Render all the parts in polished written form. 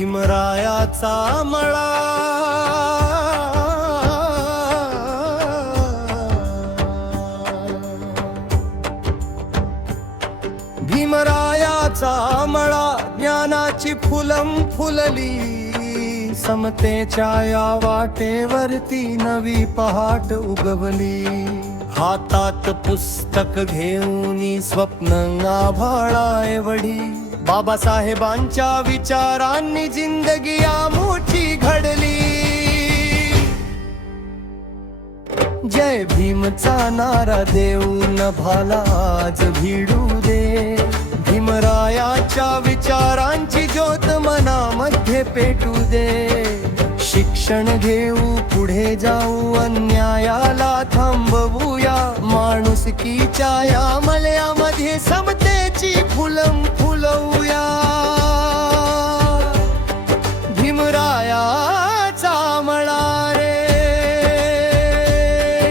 भीमरायाचा मळा भीमरायाचा मळा ज्ञानाची फुलम फुलली समतेच्या या वाटेवरती नवी पहाट उगवली हातात पुस्तक घेऊन स्वप्न आभाळा एवढी बाबासाहेबांच्या विचारांनी जिंदगी मोठी घडली जय भीमचा नारा देऊन भाला आज भिडू दे भीमरायाच्या विचारांची ज्योत मनामध्ये पेटू दे शिक्षण घेऊ पुढे जाऊ अन्यायाला थांबवूया माणुसकीच्या या मलयामध्ये समतेची फुलम फुलवूया भीमरायाचा मळा रे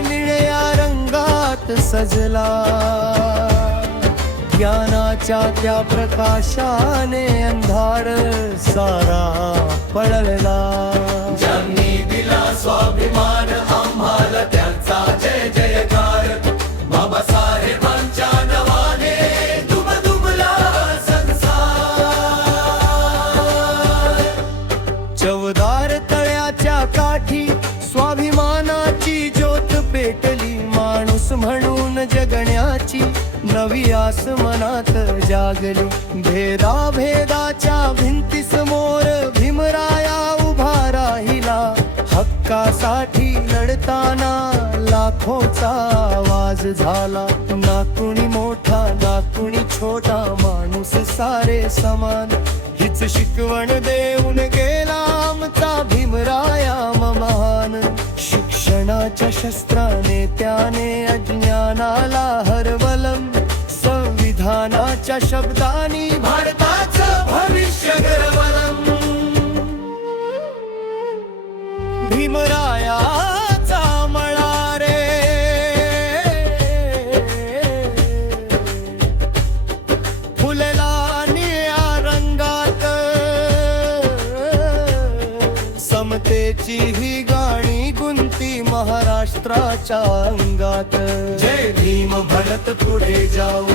निळ्या रंगात सजला ज्ञानाच्या त्या प्रकाशाने अंधार सारा पळला ज्यांनी दिला स्वाभिमान आम्हाला त्यांचा जय जयकार बाबासाहेबांच्या नावाने दुमदुमला संसार चवदार तळ्याच्या काठी स्वाभिमानाची ज्योत पेटली माणूस म्हणून जगण्याची नवी आस मनात जागली भेदाभेदाच्या भिंतीसमोर भीमराया उभा राहिला हक्कासाठी लढताना लाखोचा आवाज झाला ना कुणी मोठा ना कुणी छोटा माणूस सारे समान हीच शिकवण देऊन गेला आमचा भीमराया महान शिक्षणाच्या शस्त्राने त्याने अज्ञानाला हरवलं संविधानाच्या शब्दांनी भारताचं भविष्य घडवलं भीमरायाचा मळा रे फुलला निळ्या रंगात समतेची ही गाणी गुंती महाराष्ट्राच्या अंगात जय भीम भरत पुढे जाऊ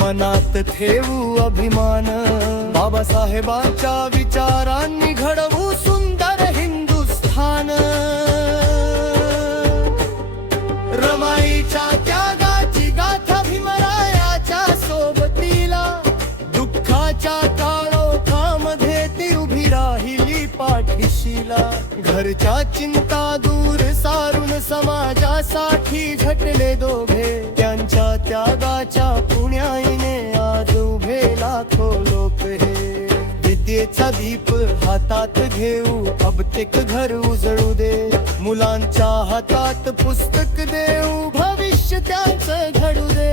मनात ठेवू अभिमान बाबासाहेबांच्या विचारांनी घडवू सुंदर हिंदुस्थान रमाईच्या त्यागाची गाथा भीमरायाच्या सोबतीला दुःखाच्या काळोखामध्ये ती उभी राहिली पाठीशीला घरच्या चिंता दूर सारून समाजासाठी झटले दोघे त्यांच्या त्यागाच्या पुण्याईने आज उभे लाखो लोक हे विद्येचा दीप हातात घेऊ अबतेक घर उजळू दे मुलांच्या हातात पुस्तक देऊ भविष्य त्यांचं घडू दे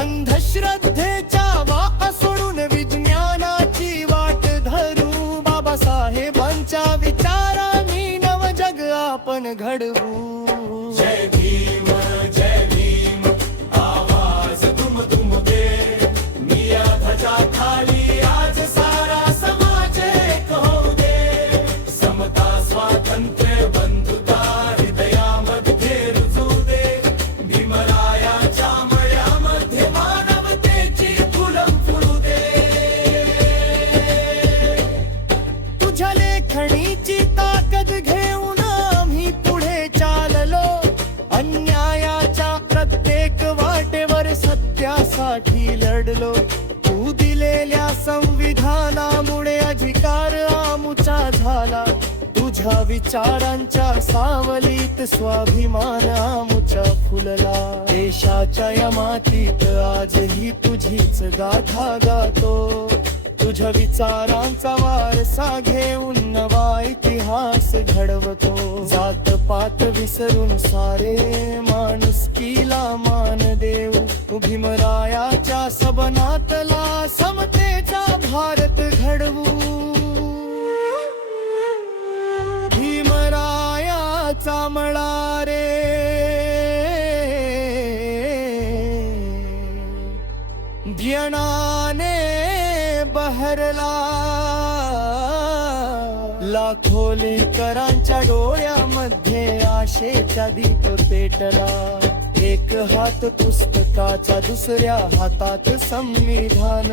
अंधश्रद्धेच्या वाटा सोडून विज्ञानाची वाट धरू बाबासाहेबांच्या विचारांनी नव जग आपण घडवू जय भीम जय भीम आवाज तुम तुम दे मिया ध्वजा खाली आज सारा समाज एक होऊ दे समता स्वातंत्र्य बंधुता हृदयामध्ये रुजू दे भीमरायाच्या मळ्यामध्ये मानवतेची फुलम फुलू दे तुझ्या लेखणीची ताकद घेऊन आम्ही पुढे चाललो अन्यायाच्या प्रत्येक वाटेवर सत्यासाठी लढलो तू दिलेल्या संविधानामुळे अधिकार आमचा झाला तुझ्या विचारांच्या सावलीत स्वाभिमान आमचा फुलला देशाच्या या मातीत आजही तुझीच गाथा गातो तुझ्या विचारांचा वारसा घेऊन नवा इतिहास घडवतो जात पात विसरून सारे माणुसकीला मान देऊ भीमरायाच्या सबनातला समतेचा भारत घडवू भीमरायाचा मळा रे ध्यनाने बहरला लाखो लेकरांच्या डोळ्यामध्ये आशेचा दीप पेटला. एक हात पुस्तकाचा, दुसऱ्या हातात संविधान.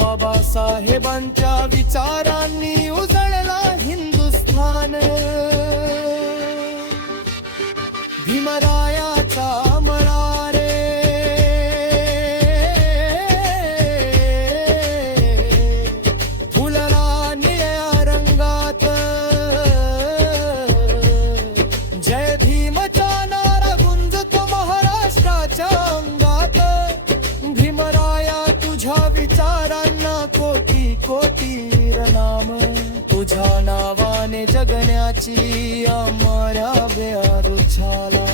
बाबासाहेबांच्या विचारांनी उजळला हिंदुस्थान. भीमरायाचा मळा रे, फुलला निळ्या रंगात. जय भीमचा नारा गुंजतो महाराष्ट्राच्या अंगात. भीमराया तुझ्या विचारांना कोटी कोटी वीरनाम. तुझ्या नावाने जगण्याची आम्हाला बेआद झाला.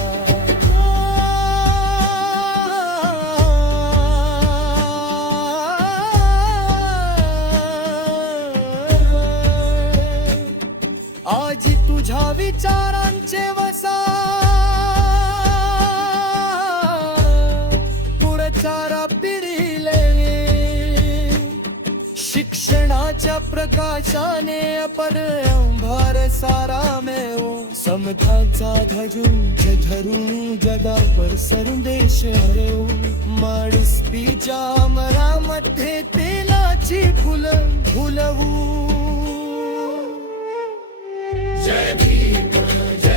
आजी तुझ्या विचारांचे वसा पुढच्या पिढीले. शिक्षणाच्या प्रकाशाने परंभार सारा मेवो. समताचा ध्वज धरून जगावर संदेश हरवू. माणुसकीच्या अमरामध्ये तेलाची फुलं फुलवू. जय भीम जय